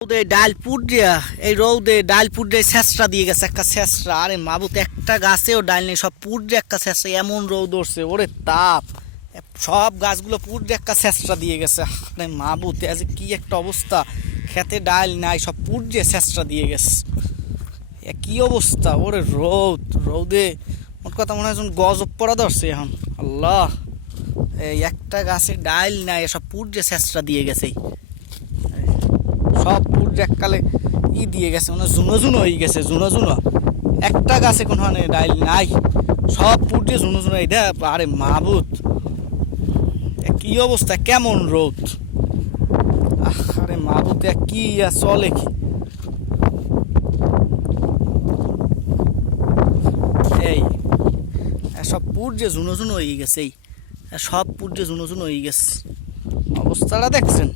রৌদে ডাল পুড়িয়া এই রৌদে ডাল পুড়ে ছেঁচড়া দিয়ে গেছে একটা ছেঁচড়া। আরে মাবুত একটা গাছেও ডাল নেই, সব পুড়ে একটা ছেঁচড়া। এমন রৌদ উঠছে, ওরে তাপ, সব গাছগুলো পুড়ে একটা ছেঁচড়া দিয়ে গেছে। আরে মাবুত আজ কি একটা অবস্থা, খেতে ডাল নাই, সব পুড়ে ছেঁচড়া দিয়ে গেছে। কি অবস্থা, ওরে রৌদ, রৌদে মোট কথা মনে হয় গজব পড়া ধরছে এখন। আল্লাহ, এই একটা গাছে ডাল নাই, সব পুড়ে ছেঁচড়া দিয়ে গেছে। সব পুড়ে এককালে দিয়ে গেছে, মানে জুনো জুনো হয়ে গেছে, জুনো জুনো। একটা গাছে কোনো ডাইল নাই, সব পুড়ে জুনো জুনো। এইটা আরে মাবুত, কি অবস্থা, কেমন রোদ। আরে মাবুত, কি চলে কি। এই সব পুড়ে জুনো জুনো হয়ে গেছে, সব পুড়ে জুনো জুনো হয়ে গেছে। অবস্থাটা দেখছেন।